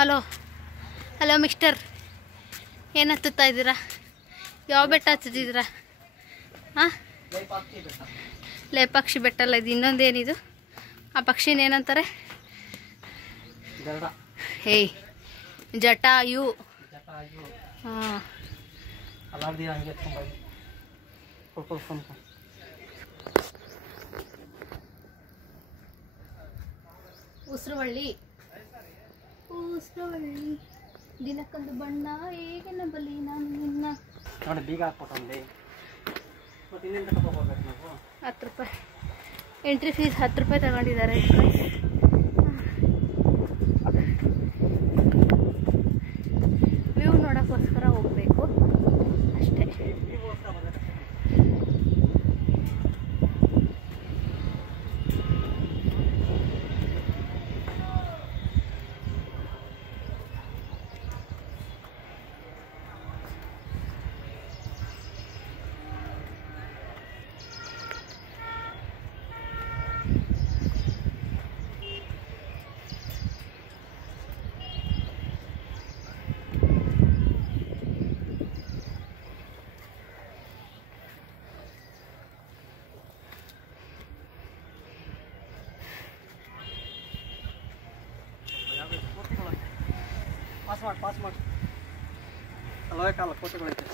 Hello hello mister, ಏನು ಹತ್ತುತ್ತಾ ಇದ್ದೀರಾ? ಯಾವ ಬೆಟ್ಟ ಹತ್ತಿದ್ದೀರಾ? ಹಾಂ, ಲೇಪಾಕ್ಷಿ ಬೆಟ್ಟ ಅಲ್ಲ ಇದು, ಇನ್ನೊಂದೇನಿದು? ಆ ಪಕ್ಷಿನ ಏನಂತಾರೆ? ಹೇಯ್, ಜಟಾಯು. ಹಾಂ, ಉಸಿರುವಳ್ಳಿ ಉಸಿರುವಳ್ಳಿ ದಿನಕ್ಕೊಂದು ಬಣ್ಣ ಹೇಗೆ ಬಲಿ ನಾನು ನಿನ್ನ. ನೋಡಿ ಬೀಗ ಹಾಕ್ಬಿಟ್ಟು 10 ರೂಪಾಯಿ ಎಂಟ್ರಿ ಫೀಸ್, 10 ರೂಪಾಯಿ ತಗೊಂಡಿದ್ದಾರೆ. ವ್ಯೂ ನೋಡೋಕ್ಕೋಸ್ಕರ ಹೋಗ್ಬೇಕು ಅಷ್ಟೇ. ಪಾಸ್ ಮಾಡಿ ಅಲ್ಲವೇ ಕಾಲ ಕೋಟೆಗಳೈತೆ.